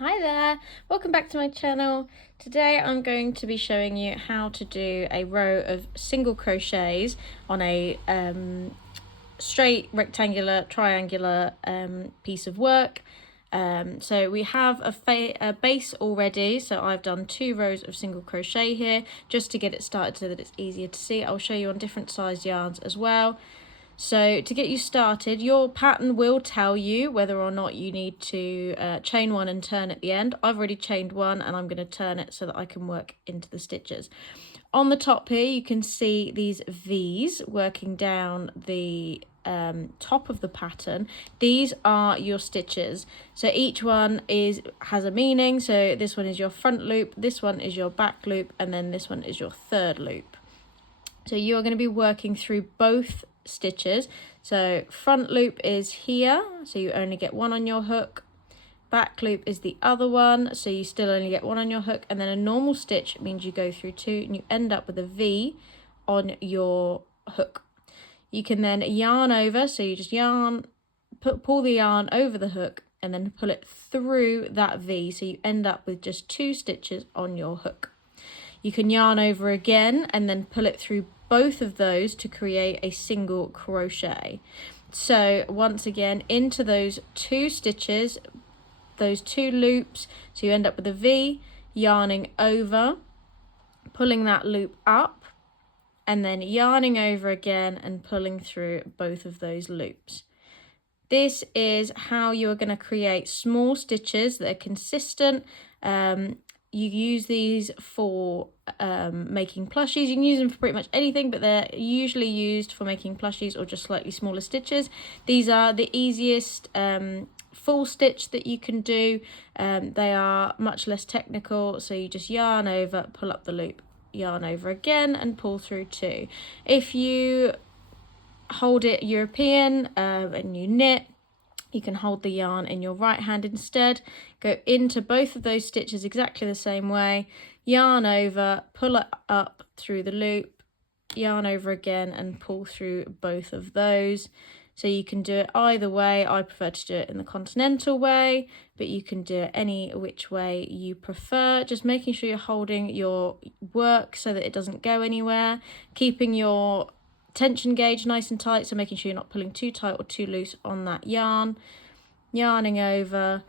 Hi there, welcome back to my channel. Today I'm going to be showing you how to do a row of single crochets on a straight, rectangular, triangular piece of work. So we have a base already, so I've done 2 rows of single crochet here just to get it started so that it's easier to see. I'll show you on different size yarns as well. So to get you started, your pattern will tell you whether or not you need to chain one and turn at the end. I've already chained one and I'm going to turn it so that I can work into the stitches. On the top here you can see these V's working down the top of the pattern. These are your stitches, so each one has a meaning. So this one is your front loop, this one is your back loop, and then this one is your third loop. So you're going to be working through both stitches. So front loop is here, so you only get one on your hook. Back loop is the other one, so you still only get one on your hook, and then a normal stitch means you go through 2 and you end up with a V on your hook. You can then yarn over, so you just pull the yarn over the hook and then pull it through that V, so you end up with just 2 stitches on your hook. You can yarn over again and then pull it through both of those to create a single crochet. So once again, into those 2 stitches, those 2 loops, so you end up with a V, yarning over, pulling that loop up, and then yarning over again and pulling through both of those loops. This is how you are going to create small stitches that are consistent. You use these for making plushies. You can use them for pretty much anything, but they're usually used for making plushies or just slightly smaller stitches. These are the easiest full stitch that you can do. They are much less technical, so you just yarn over, pull up the loop, yarn over again and pull through 2. If you hold it European and you knit, you can hold the yarn in your right hand instead. Go into both of those stitches exactly the same way, yarn over, pull it up through the loop, yarn over again and pull through both of those. So you can do it either way. I prefer to do it in the continental way, but you can do it any which way you prefer. Just making sure you're holding your work so that it doesn't go anywhere, keeping your tension gauge nice and tight, so making sure you're not pulling too tight or too loose on that yarn, yarning over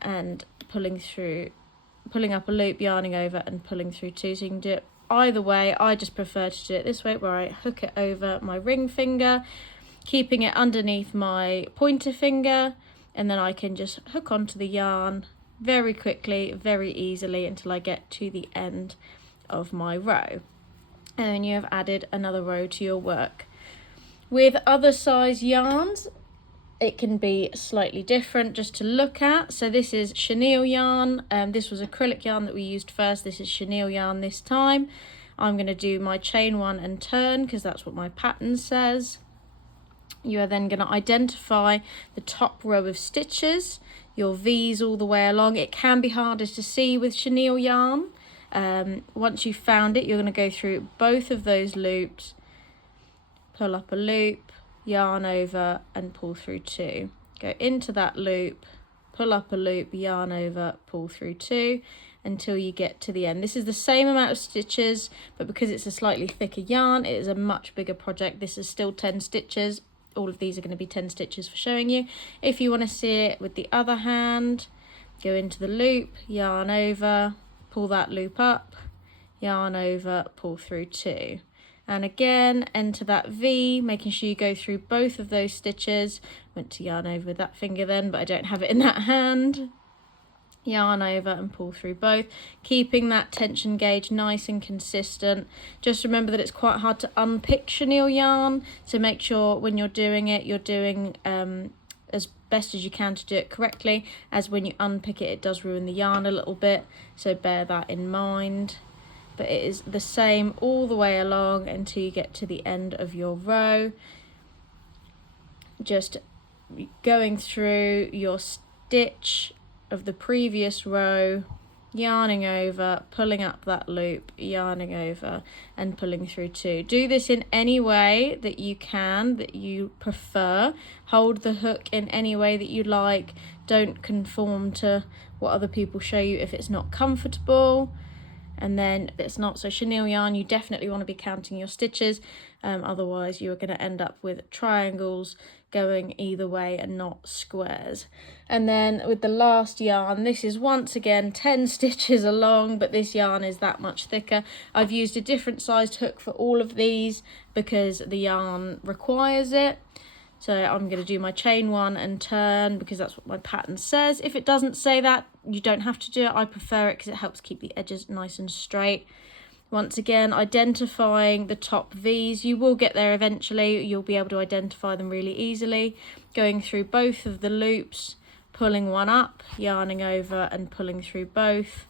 and pulling up a loop, yarning over and pulling through 2. So you can do it either way. I just prefer to do it this way, where I hook it over my ring finger, keeping it underneath my pointer finger, and then I can just hook onto the yarn very quickly, very easily, until I get to the end of my row. And then you have added another row to your work. With other size yarns, it can be slightly different just to look at. So this is chenille yarn. This was acrylic yarn that we used first. This is chenille yarn this time. I'm going to do my chain 1 and turn because that's what my pattern says. You are then going to identify the top row of stitches, your V's all the way along. It can be harder to see with chenille yarn. Once you've found it, you're going to go through both of those loops, pull up a loop, yarn over and pull through 2. Go into that loop, pull up a loop, yarn over, pull through 2 until you get to the end. This is the same amount of stitches, but because it's a slightly thicker yarn, it is a much bigger project. This is still 10 stitches. All of these are going to be 10 stitches for showing you. If you want to see it with the other hand, go into the loop, yarn over, pull that loop up, yarn over, pull through 2. And again, enter that V, making sure you go through both of those stitches. Went to yarn over with that finger then, but I don't have it in that hand. Yarn over and pull through both, keeping that tension gauge nice and consistent. Just remember that it's quite hard to unpick chenille yarn, so make sure when you're doing it, you're doing as best as you can to do it correctly, as when you unpick it, it does ruin the yarn a little bit, so bear that in mind. But it is the same all the way along until you get to the end of your row. Just going through your stitch of the previous row, yarning over, pulling up that loop, yarning over and pulling through 2. Do this in any way that you can, that you prefer. Hold the hook in any way that you like. Don't conform to what other people show you if it's not comfortable. And then if it's not so chenille yarn, you definitely want to be counting your stitches, otherwise you're going to end up with triangles going either way and not squares. And then with the last yarn, this is once again 10 stitches along, but this yarn is that much thicker. I've used a different sized hook for all of these because the yarn requires it. So I'm going to do my chain 1 and turn because that's what my pattern says. If it doesn't say that, you don't have to do it. I prefer it because it helps keep the edges nice and straight. Once again, identifying the top V's. You will get there eventually. You'll be able to identify them really easily. Going through both of the loops, pulling one up, yarning over and pulling through both.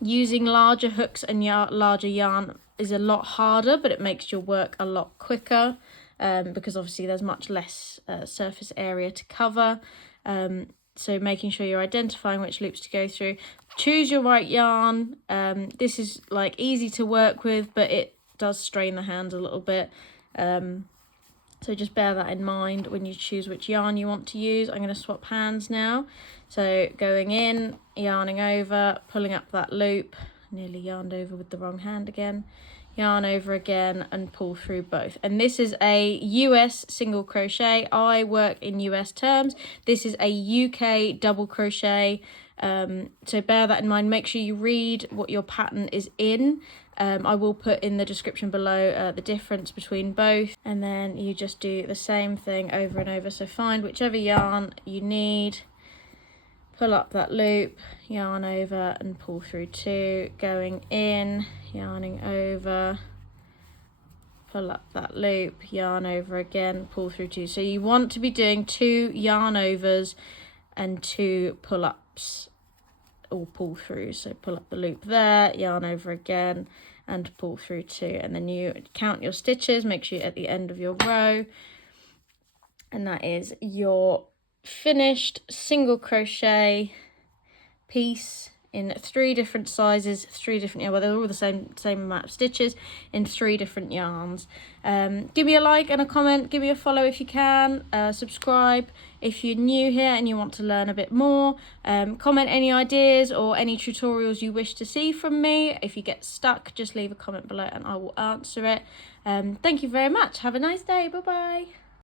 Using larger hooks and larger yarn is a lot harder, but it makes your work a lot quicker. Because obviously there's much less surface area to cover. So making sure you're identifying which loops to go through. Choose your right yarn. This is like easy to work with, but it does strain the hands a little bit. So just bear that in mind when you choose which yarn you want to use. I'm going to swap hands now. So going in, yarning over, pulling up that loop. Nearly yarned over with the wrong hand again. Yarn over again and pull through both. And this is a US single crochet. I work in US terms. This is a UK double crochet. So bear that in mind. Make sure you read what your pattern is in. I will put in the description below the difference between both. And then you just do the same thing over and over. So find whichever yarn you need. Pull up that loop, yarn over and pull through 2, going in, yarning over, pull up that loop, yarn over again, pull through 2. So you want to be doing 2 yarn overs and 2 pull-ups or pull through. So pull up the loop there, yarn over again and pull through 2. And then you count your stitches, make sure you're at the end of your row. And that is your finished single crochet piece in 3 different sizes, 3 different, well, they're all the same amount of stitches in 3 different yarns. Give me a like and a comment, give me a follow if you can, subscribe if you're new here and you want to learn a bit more. Comment any ideas or any tutorials you wish to see from me. If you get stuck, just leave a comment below and I will answer it. Thank you very much. Have a nice day. Bye bye.